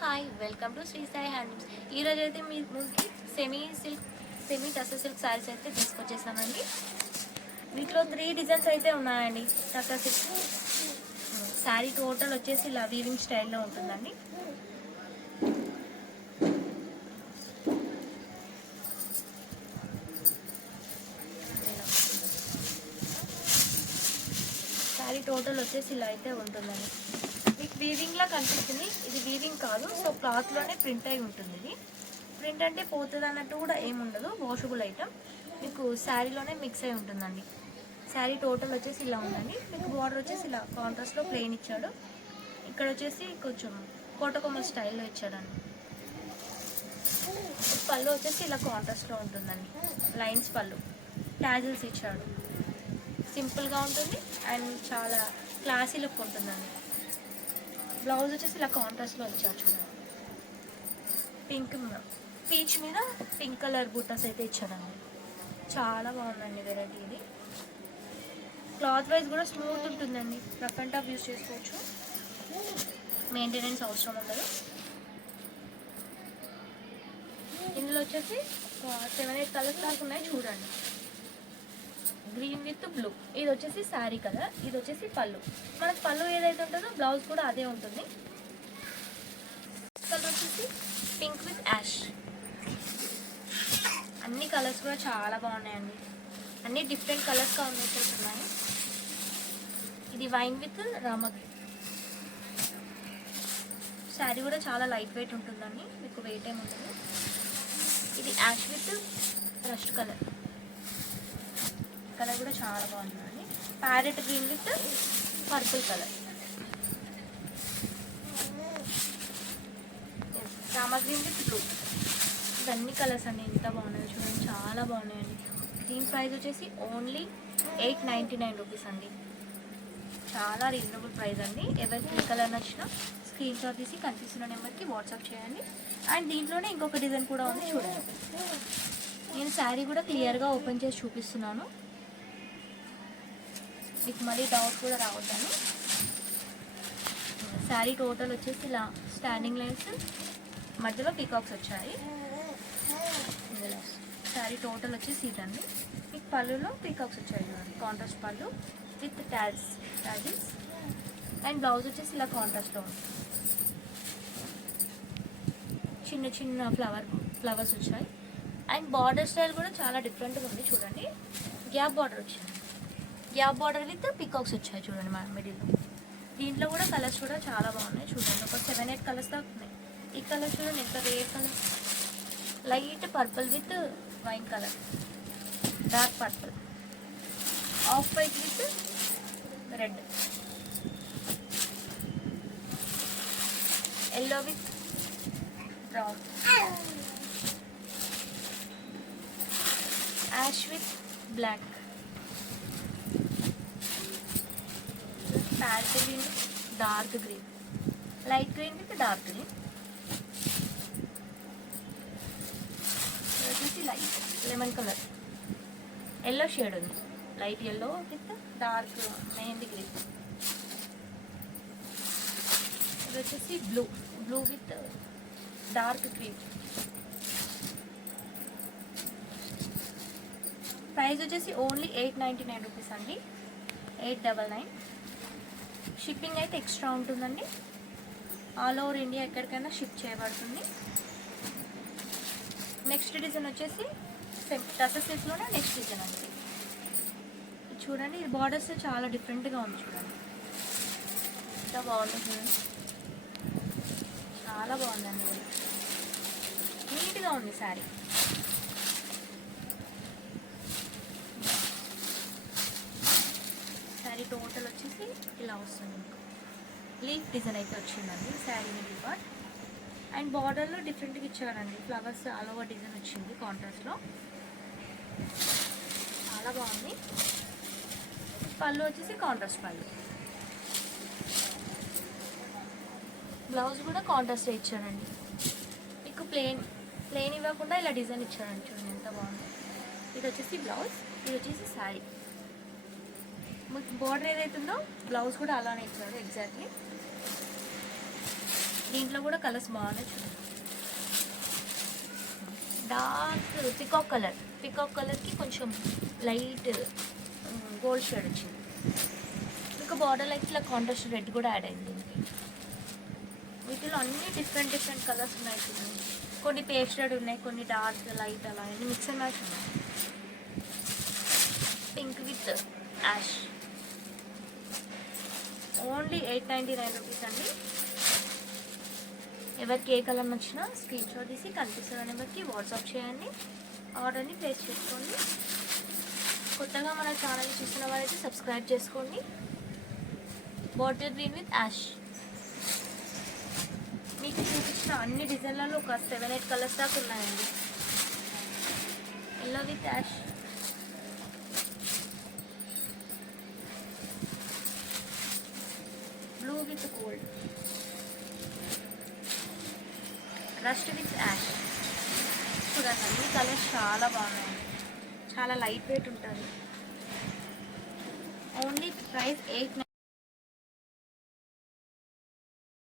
Hi welcome to Shri Sai handlooms. ఈరోజు అయితే మీకు సెమీ టస్సర్ సిల్క్ శారీస్ అయితే తీసుకొచ్చేసానండి. వీటిలో 3 డిజైన్స్ అయితే ఉన్నాయండి. టస్సర్ సిల్క్ శారీ టోటల్ వచ్చేసి ఇలా వీవింగ్ స్టైల్లో ఉంటుందండి. శారీ టోటల్ వచ్చేసి ఇలా అయితే ఉంటుందండి. మీకు వీవింగ్లా కనిపిస్తుంది, ఇది వీవింగ్ కాదు. సో క్లాత్లోనే ప్రింట్ అయి ఉంటుంది. ఇది ప్రింట్ అంటే పోతుంది అన్నట్టు కూడా ఏముండదు, వాషబుల్ ఐటమ్. మీకు శారీలోనే మిక్స్ అయి ఉంటుందండి. శారీ టోటల్ వచ్చేసి ఇలా ఉందండి. మీకు బార్డర్ వచ్చేసి ఇలా కాంట్రాస్ట్లో ప్లెయిన్ ఇచ్చాడు. ఇక్కడ వచ్చేసి కొంచెం కోటకొమ్మ స్టైల్లో ఇచ్చాడండి. పళ్ళు వచ్చేసి ఇలా కాంట్రాస్ట్లో ఉంటుందండి. లైన్స్ పళ్ళు, ట్యాజిల్స్ ఇచ్చాడు. సింపుల్గా ఉంటుంది అండ్ చాలా క్లాసీ లుక్ ఉంటుందండి. బ్లౌజ్ వచ్చేసి ఇలా కాంట్రాస్ట్లో ఇచ్చారు చూడండి. పీచ్ మీద పింక్ కలర్ బుట్టస్ అయితే ఇచ్చారండి. చాలా బాగుందండి వెరైటీ. ఇది క్లాత్ వైజ్ కూడా స్మూత్ ఉంటుందండి. రఫ్ అండ్ టఫ్ యూస్ చేసుకోవచ్చు, మెయింటెనెన్స్ అవసరం ఉండదు. ఇందులో వచ్చేసి 7-8 కలర్స్ దాకా ఉన్నాయి చూడండి. గ్రీన్ విత్ బ్లూ, ఇది వచ్చేసి శారీ కలర్, ఇది వచ్చేసి పళ్ళు. మనకు పళ్ళు ఏదైతే ఉంటుందో బ్లౌజ్ కూడా అదే ఉంటుంది. కలర్ వచ్చేసి పింక్ విత్ యాష్. అన్ని కలర్స్ కూడా చాలా బాగున్నాయండి. అన్ని డిఫరెంట్ కలర్స్ కాంబినేషన్స్ ఉన్నాయి. ఇది వైన్ విత్ రామగ్రీ. శారీ కూడా చాలా లైట్ వెయిట్ ఉంటుందండి, మీకు వెయిట్ ఏమి ఉంటుంది. ఇది యాష్ విత్ రస్ట్ కలర్ కూడా చాలా బాగుంటుందండి. Parrot green with purple colour. Rama green with blue. ఇవన్నీ కలర్స్ అండి, ఎంత బాగున్నాయి చూడండి, చాలా బాగున్నాయండి. దీని ప్రైస్ వచ్చేసి ఓన్లీ 899 రూపీస్ అండి. చాలా రీజనబుల్ ప్రైస్ అండి. ఎవరికి ఏ కలర్ నచ్చినా స్క్రీన్ షాట్ తీసి కనిపిస్తున్న నెంబర్కి వాట్సాప్ చేయండి. అండ్ దీంట్లోనే ఇంకొక డిజైన్ కూడా ఉంది చూడండి. నేను శారీ కూడా క్లియర్గా ఓపెన్ చేసి చూపిస్తున్నాను, మీకు మళ్ళీ డౌట్ కూడా రావద్దని. శారీ టోటల్ వచ్చేసి ఇలా స్టాండింగ్ లైన్స్ మధ్యలో పీకాక్స్ వచ్చాయి. శారీ టోటల్ వచ్చేసి ఇదండి. మీకు పళ్ళులో పీకాక్స్ వచ్చాయి చూడండి, కాంట్రాస్ట్ పళ్ళు విత్ ట్యాజిల్స్. అండ్ బ్లౌజ్ వచ్చేసి ఇలా కాంట్రాస్ట్లో ఉంది. చిన్న చిన్న ఫ్లవర్స్ వచ్చాయి. అండ్ బార్డర్ స్టైల్ కూడా చాలా డిఫరెంట్గా ఉంది చూడండి. గ్యాప్ బార్డర్ వచ్చింది, గ్యాప్ బార్డర్ విత్ పికాక్స్ వచ్చాయి చూడండి మన మిడిల్లో. దీంట్లో కూడా కలర్స్ కూడా చాలా బాగున్నాయి చూడండి. ఒక 7-8 కలర్స్ దాకా ఉన్నాయి. ఈ కలర్ చూడండి ఎంత rare colour, light purple with wine colour, dark purple, off white with red, yellow with brown, ash with black, parrot green with dark green, light green with dark green, వచ్చేసి light lemon colour, yellow shade ఉంది, light yellow with dark mehndi green. ఇది వచ్చేసి blue with dark green. Price వచ్చేసి only 899 rupees అండి. 899. Shipping అయితే extra ఉంటుందండి. All over India ఎక్కడికైనా ship చేయబడుతుంది. నెక్స్ట్ డిజైన్ వచ్చేసి టస్సర్ సిల్క్లోనే నెక్స్ట్ డిజైన్ అండి. చూడండి, ఇది బార్డర్స్ చాలా డిఫరెంట్గా ఉంది చూడండి, ఎంత బాగుంది చూడండి, చాలా బాగుందండి. నీట్గా ఉంది శారీ. శారీ టోటల్ వచ్చేసి ఇలా వస్తుంది. మీకు లీఫ్ డిజైన్ అయితే వచ్చిందండి శారీ మిడిల్ పార్ట్. అండ్ బార్డర్లో డిఫరెంట్గా ఇచ్చారండి, ఫ్లవర్స్ ఆల్ ఓవర్ డిజైన్ వచ్చింది కాంట్రాస్ట్లో, చాలా బాగుంది. పళ్ళు వచ్చేసి కాంట్రాస్ట్ పళ్ళు, బ్లౌజ్ కూడా కాంట్రాస్ట్ ఇచ్చారండి. మీకు ప్లెయిన్ ఇవ్వకుండా ఇలా డిజైన్ ఇచ్చారండి చూడండి, ఎంత బాగుంది. ఇది వచ్చేసి బ్లౌజ్, ఇది వచ్చేసి శారీ. మీకు బార్డర్ ఏదైతుందో బ్లౌజ్ కూడా అలానే ఇచ్చారు ఎగ్జాక్ట్లీ. దీంట్లో కూడా కలర్స్ బాగున్నాయి చూడండి. డార్క్ పికాక్ కలర్కి కొంచెం లైట్ గోల్డ్ షేడ్ వచ్చింది. ఇంకా బార్డర్ లైట్ ఇట్లా కాంట్రాస్ట్ రెడ్ కూడా యాడ్ అయింది దీనికి. వీటిలో అన్ని డిఫరెంట్ కలర్స్ ఉన్నాయి చూడండి. కొన్ని పేస్టెడ్ ఉన్నాయి, కొన్ని డార్క్ లైట్ అలా అన్ని మిక్స్ అండ్ మ్యాచ్ ఉన్నాయి. Pink with ash only 899 rupees అండి. ఎవరికి ఏ కలర్ నచ్చినా స్క్రీన్ షాట్ తీసి కనిపిస్తున్న నెంబర్కి వాట్సాప్ చేయండి, ఆర్డర్ని ప్లేస్ చేసుకోండి. కొత్తగా మన ఛానల్ చూస్తున్న వారైతే సబ్స్క్రైబ్ చేసుకోండి. Bottle green with ash. మీకు చూపించిన అన్ని డిజైన్లలో ఒక 7-8 కలర్స్ దాకా ఉన్నాయండి. Yellow with ash, blue with gold, rust with ash. చూడండి అన్ని కలర్స్ చాలా బాగున్నాయి, చాలా లైట్ వెయిట్ ఉంటుంది. Only price 8